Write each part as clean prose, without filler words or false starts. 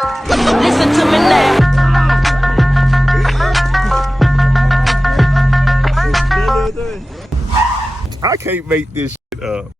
Listen to me now. I can't make this shit up.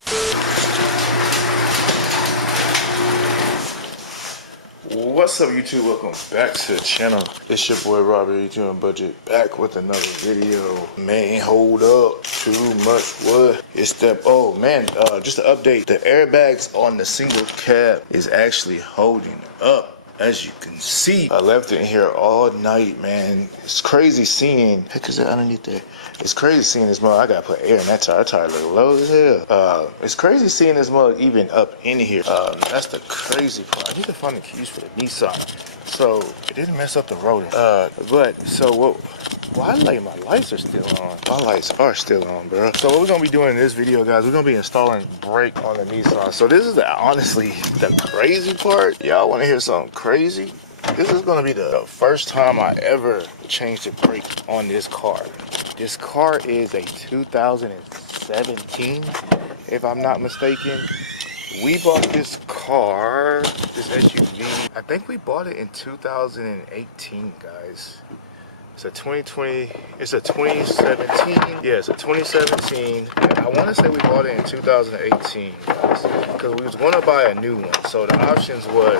What's up, YouTube? Welcome back to the channel. It's your boy Robert, YouTubeN Budget, back with another video. Man, hold up. Too much what? It's that, oh man, just to update, the airbags on the single cab is actually holding up. As you can see, I left it in here all night, man. It's crazy seeing, heck is that underneath there? It's crazy seeing this mug. I gotta put air in that tire. That tire look low as hell. It's crazy seeing this mug even up in here. That's the crazy part. I need to find the keys for the Nissan, so it didn't mess up the rotor. But so what? Why my lights are still on? My lights are still on, bro. So what we're gonna be doing in this video, guys, we're gonna be installing brake on the Nissan. So this is honestly the crazy part. Y'all wanna hear something crazy? This is gonna be the first time I ever changed the brake on this car. This car is a 2017, if I'm not mistaken. We bought this car, this SUV, I think we bought it in 2018, guys. It's a 2020, it's a 2017, yeah, it's a 2017. I want to say we bought it in 2018, guys, because we was going to buy a new one. So the options was,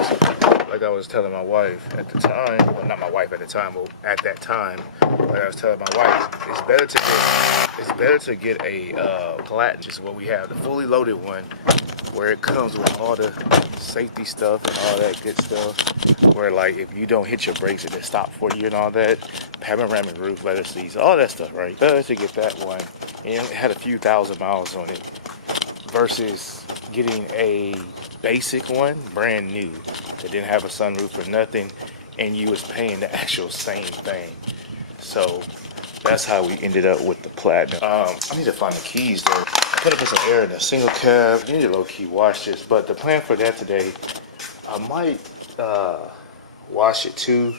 like I was telling my wife at the time, well, not my wife at the time, but at that time, like I was telling my wife, it's better to get a Platinum, which is what we have, the fully loaded one, where it comes with all the safety stuff and all that good stuff, where like if you don't hit your brakes it stop for you and all that, panoramic roof, leather seats, all that stuff, right? Better to get that one, and it had a few thousand miles on it, versus getting a basic one, brand new, that didn't have a sunroof or nothing, and you was paying the actual same thing. So that's how we ended up with the Platinum. I need to find the keys though. I put some air in the single cab. You need to low-key wash this, but the plan for that today, I might wash it too.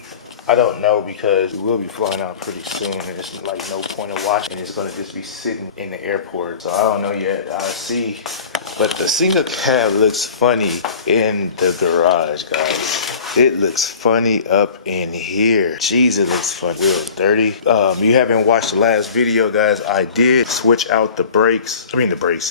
I don't know, because we will be flying out pretty soon and there's like no point of washing. It's gonna just be sitting in the airport. So I don't know yet, I'll see. But the single cab looks funny in the garage, guys. It looks funny up in here. Jeez, it looks funny. Real dirty. You haven't watched the last video, guys. I did switch out the brakes.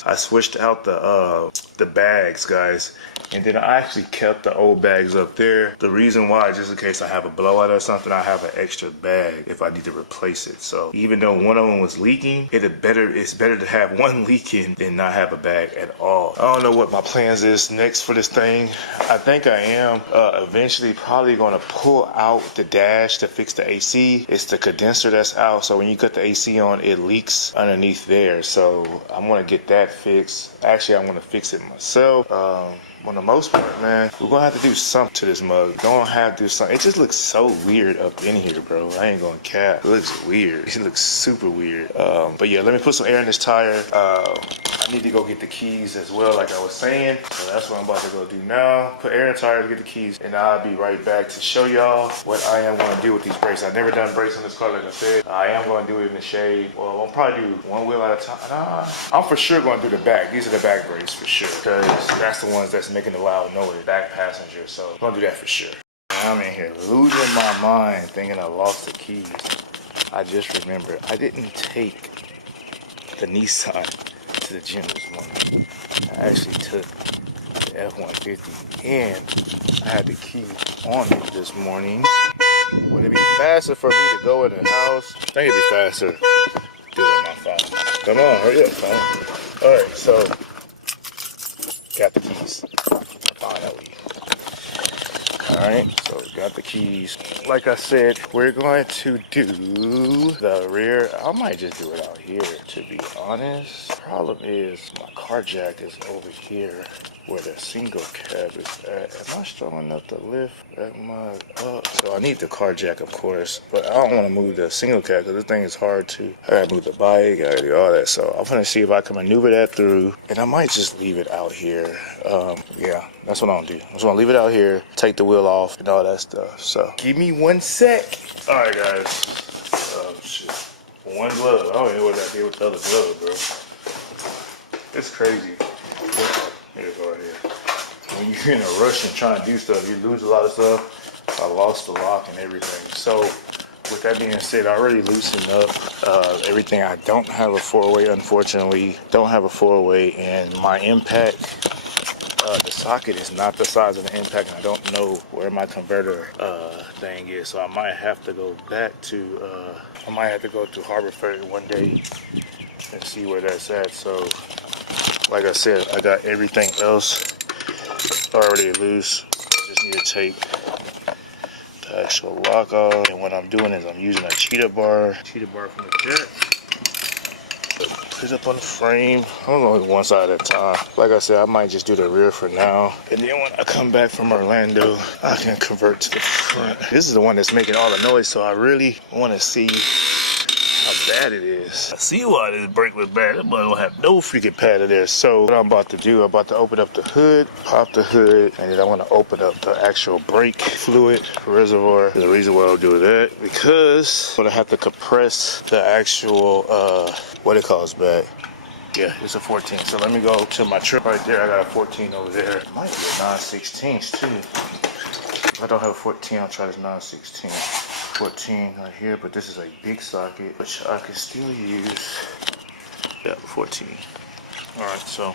I switched out the bags, guys. And then I actually kept the old bags up there. The reason why, just in case I have a blowout or something, I have an extra bag if I need to replace it. So even though one of them was leaking, it's better to have one leaking than not have a bag at all. I don't know what my plans is next for this thing. I think I am eventually probably gonna pull out the dash to fix the AC. It's the condenser that's out, so when you cut the AC on, it leaks underneath there. So I'm gonna get that fixed. Actually, I'm gonna fix it myself. On the most part, man, we're gonna have to do something to this mug. Gonna have to do something. It just looks so weird up in here, bro. I ain't gonna cap. It looks weird. It looks super weird. But yeah, let me put some air in this tire. I need to go get the keys as well, like I was saying. So that's what I'm about to go do now. Put air in the tire to get the keys, and I'll be right back to show y'all what I am gonna do with these brakes. I've never done brakes on this car, like I said. I am gonna do it in the shade. Well, I'll probably do one wheel at a time. Nah, I'm for sure gonna do the back. These are the back brakes for sure, because that's the ones that's making the loud noise, back passenger. So I'm gonna do that for sure. I'm in here losing my mind thinking I lost the keys. I just remembered I didn't take the Nissan to the gym this morning. I actually took the F-150 and I had the key on it this morning. Would it be faster for me to go in the house? I think it'd be faster to do it on my phone. Come on, hurry up, phone. Alright, so got the keys. Finally. Alright, so got the keys. Like I said, we're going to do the rear. I might just do it out here, to be honest. Problem is, my car jack is over here where the single cab is at. Am I strong enough to lift that mug up? So I need the car jack, of course, but I don't want to move the single cab because this thing is hard to. I gotta move the bike, I gotta do all that. So I'm gonna see if I can maneuver that through, and I might just leave it out here. Yeah, that's what I'm gonna do. I'm just gonna leave it out here, take the wheel off, and all that stuff. So give me 1 sec. All right, guys. Oh shit. One glove. I don't even know what I did with the other glove, bro. It's crazy. Here we go right here. When you're in a rush and trying to do stuff, you lose a lot of stuff. I lost the lock and everything. So with that being said, I already loosened up everything. I don't have a 4-way, unfortunately. Don't have a 4-way, and my impact, the socket is not the size of the impact, and I don't know where my converter thing is. So I might have to go back to, I might have to go to Harbor Freight one day and see where that's at. So like I said, I got everything else already loose. Just need to take the actual lock off, and what I'm doing is I'm using a cheetah bar from the jet. Put it up on the frame. I'm only one side at a time. Like I said, I might just do the rear for now, and then when I come back from Orlando, I can convert to the front. This is the one that's making all the noise, so I really want to see how bad it is. I see why this brake was bad. This boy don't have no freaking pad in there. So what I'm about to do, I'm about to open up the hood, pop the hood, and then I want to open up the actual brake fluid reservoir. The reason why I'll do that, because I'm gonna have to compress the actual what it calls back. Yeah, it's a 14. So let me go to my trip right there. I got a 14 over there. Might be a 9/16 too. If I don't have a 14, I'll try this 9/16. 14 right here, but this is a big socket which I can still use. Yeah, 14. All right, so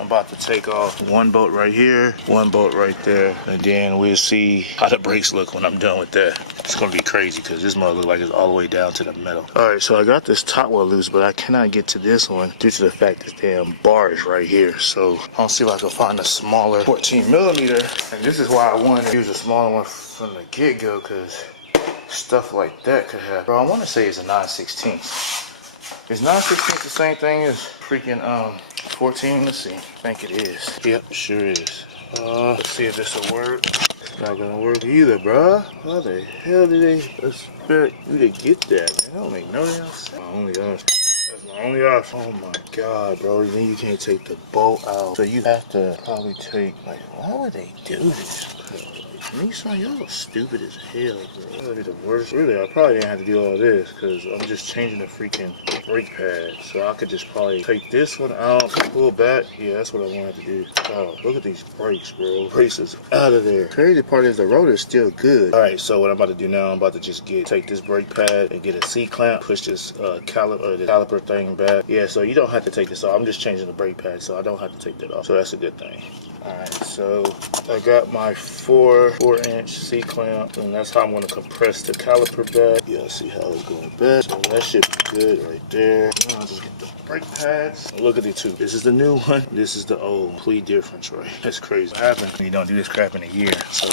I'm about to take off one bolt right here, one bolt right there, and then we'll see how the brakes look when I'm done with that. It's gonna be crazy because this mother look like it's all the way down to the metal. All right, so I got this top one loose, but I cannot get to this one due to the fact this damn bar is right here. So I'll see if I can find a smaller 14 millimeter, and this is why I wanted to use a smaller one from the get-go, because stuff like that could happen. Bro, I want to say it's a 9/16. Is 9/16 the same thing as freaking 14? Let's see. I think it is. Yep, sure is. Let's see if this will work. It's not gonna work either, bro. How the hell did they expect you to get that? Man, that don't make no damn sense. My only option. That's my only option. Oh my god, bro. Then you can't take the bolt out. So you have to probably take, like, why would they do this? Nissan, y'all stupid as hell, bro. That would be the worst. Really, I probably didn't have to do all this because I'm just changing the freaking brake pad. So I could just probably take this one out, pull back. Yeah, that's what I wanted to do. Oh, look at these brakes, bro. Brakes is out of there. Crazy part is the rotor is still good. All right, so what I'm about to do now, I'm about to just take this brake pad and get a C-clamp, push this the caliper thing back. Yeah, so you don't have to take this off. I'm just changing the brake pad, so I don't have to take that off. So that's a good thing. Alright, so I got my 4-inch C-clamp, and that's how I'm going to compress the caliper back. Yeah, see how it's going back. So that should be good right there. Now I'll just get the brake pads. Look at the two. This is the new one. This is the old. Complete difference, right? That's crazy. What happens when you don't do this crap in a year? So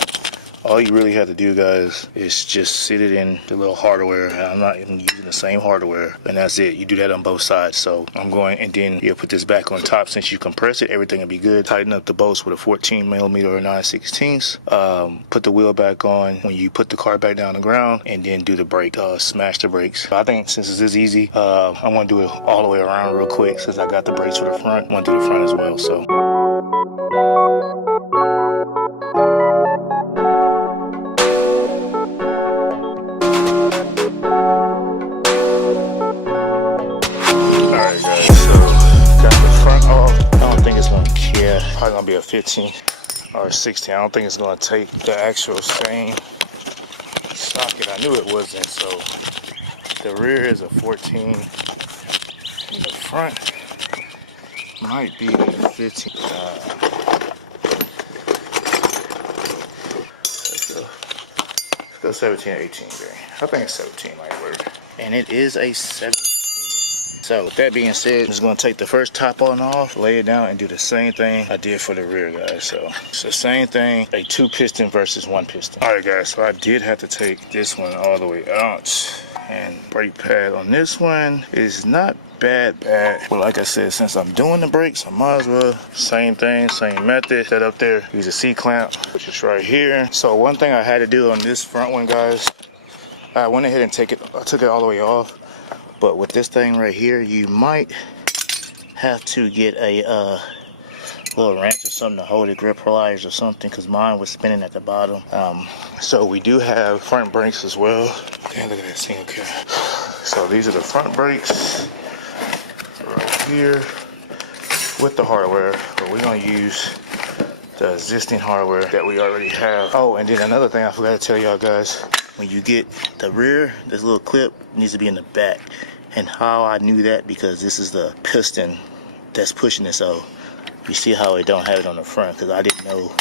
all you really have to do, guys, is just sit it in the little hardware. And I'm not even using the same hardware, and that's it. You do that on both sides. So I'm going, and then you'll put this back on top. Since you compress it, everything will be good. Tighten up the bolts with a 14 millimeter or 9/16. Put the wheel back on when you put the car back down the ground, and then do the brake, smash the brakes. I think since this is easy, I want to do it all the way around real quick. Since I got the brakes for the front, I want to do the front as well. So. Probably gonna be a 15 or a 16. I don't think it's gonna take the actual same socket. I knew it wasn't. So the rear is a 14, and the front might be a 15. Let's go 17 or 18 there. I think 17 might work. And it is a 17. So with that being said, I'm just gonna take the first top on off, lay it down, and do the same thing I did for the rear, guys. So it's the same thing, a 2-piston versus 1-piston. All right, guys, so I did have to take this one all the way out, and brake pad on this one is not bad. But like I said, since I'm doing the brakes, I might as well, same thing, same method. That up there, use a C-clamp, which is right here. So one thing I had to do on this front one, guys, I went ahead and took it all the way off. But with this thing right here, you might have to get a little wrench or something to hold it, grip pliers or something, because mine was spinning at the bottom. So we do have front brakes as well. Damn, look at that single car. So these are the front brakes right here with the hardware, but we're gonna use the existing hardware that we already have. Oh, and then another thing I forgot to tell y'all guys, when you get the rear, this little clip needs to be in the back. And how I knew that, because this is the piston that's pushing it, so you see how it don't have it on the front, because I didn't know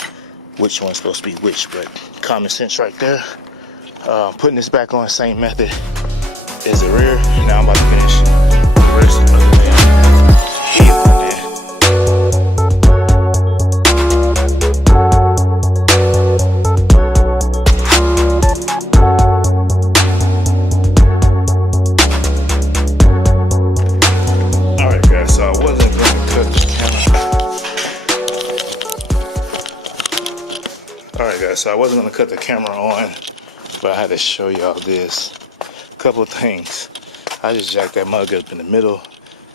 which one's supposed to be which, but common sense right there. Putting this back on, same method as the rear. Now I'm about to finish the rest of the heel on there. Alright guys, so I wasn't going to cut the camera. Alright guys, so I wasn't going to cut the camera on, but I had to show y'all this. Couple of things. I just jacked that mug up in the middle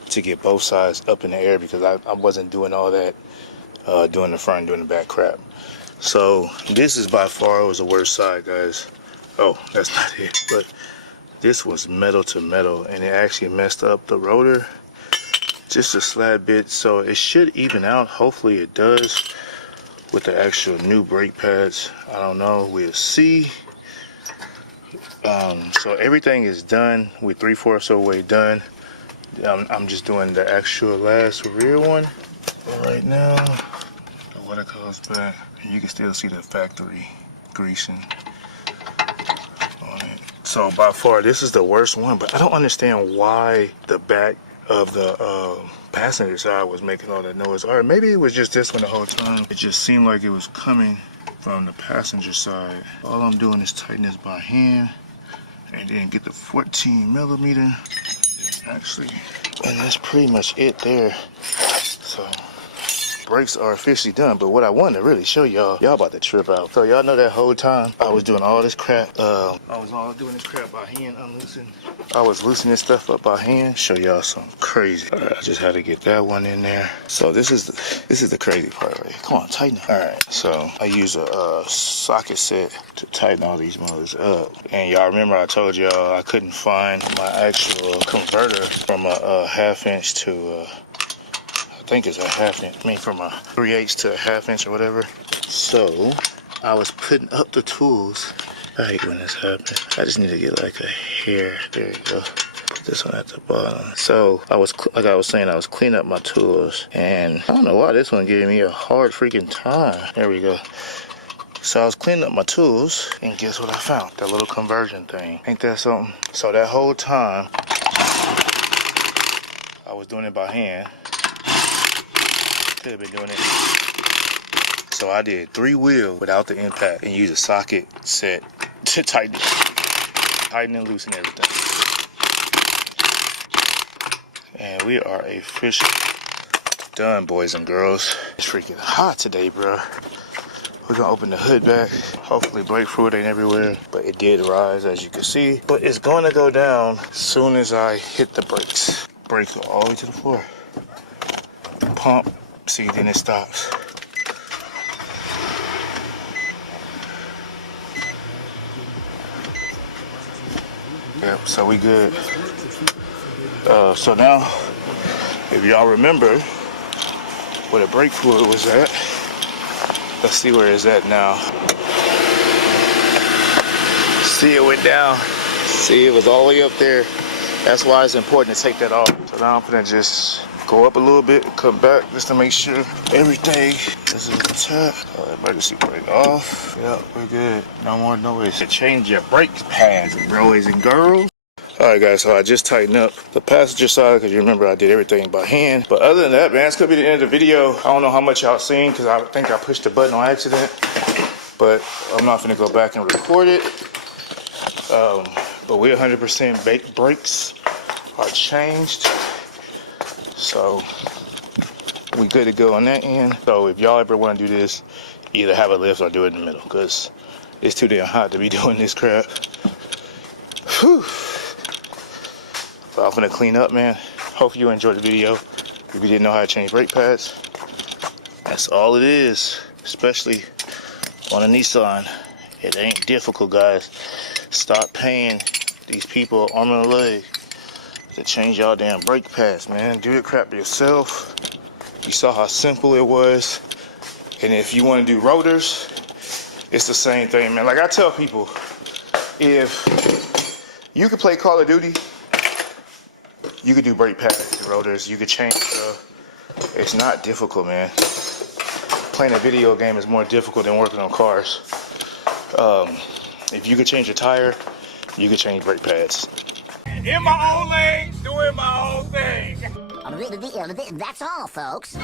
to get both sides up in the air, because I wasn't doing all that, doing the front and doing the back crap. So this is by far was the worst side, guys. Oh, that's not it, but this was metal to metal, and it actually messed up the rotor just a slab bit. So it should even out. Hopefully it does with the actual new brake pads. I don't know, we'll see. So everything is done. We're 3/4 of the way done. I'm just doing the actual last rear one. But right now, the water goes back, and you can still see the factory greasing on it. So by far, this is the worst one, but I don't understand why the back of the passenger side was making all that noise. Or maybe it was just this one the whole time. It just seemed like it was coming from the passenger side. All I'm doing is tighten this by hand, and then get the 14mm actually, and that's pretty much it there. So brakes are officially done. But what I wanted to really show y'all about to trip out. So y'all know that whole time I was doing all this crap, I was all doing this crap by hand, unloosening. I was loosening this stuff up by hand. Show y'all something crazy. All right, I just had to get that one in there. So this is the crazy part right here. Come on, tighten it. All right, so I use a socket set to tighten all these motors up. And y'all remember I told y'all I couldn't find my actual converter from a 1/2 inch to I think it's a 1/2 inch. I mean, from a 3/8 to a 1/2 inch or whatever. So I was putting up the tools. I hate when this happens. I just need to get like a hair. There you go. Put this one at the bottom. So I was, like I was saying, I was cleaning up my tools, and I don't know why this one gave me a hard freaking time. There we go. So I was cleaning up my tools, and guess what I found? That little conversion thing. Ain't that something? So that whole time I was doing it by hand. Could have been doing it. So I did 3-wheel without the impact and used a socket set to tighten it. Tighten and loosen everything. And we are officially done, boys and girls. It's freaking hot today, bro. We're gonna open the hood back. Hopefully brake fluid ain't everywhere, but it did rise, as you can see. But it's gonna go down as soon as I hit the brakes. Brake go all the way to the floor. Pump. See, then it stops. Yep, so we good. So now, if y'all remember where the brake fluid was at, let's see where it's at now. See, it went down. See, it was all the way up there. That's why it's important to take that off. So now I'm gonna just go up a little bit, come back just to make sure everything is intact. Emergency brake off. Yep, we're good. No more noise. To change your brake pads, boys and girls. Alright guys, so I just tightened up the passenger side, because you remember I did everything by hand. But other than that, man, it's gonna be the end of the video. I don't know how much y'all seen, because I think I pushed the button on accident. But I'm not gonna go back and record it. But we're 100% brakes are changed. So we good to go on that end. So if y'all ever want to do this, either have a lift or do it in the middle, because it's too damn hot to be doing this crap. Whew. But I'm gonna clean up, man. Hope you enjoyed the video. If you didn't know how to change brake pads, that's all it is. Especially on a Nissan, it ain't difficult, guys. Stop paying these people arm and a leg to change y'all damn brake pads, man. Do the crap yourself. You saw how simple it was. And if you want to do rotors, it's the same thing, man. Like I tell people, if you could play Call of Duty, you could do brake pads and rotors. You could change it's not difficult, man. Playing a video game is more difficult than working on cars. If you could change a tire, you could change brake pads. In my own lane, doing my own thing. That's all, folks.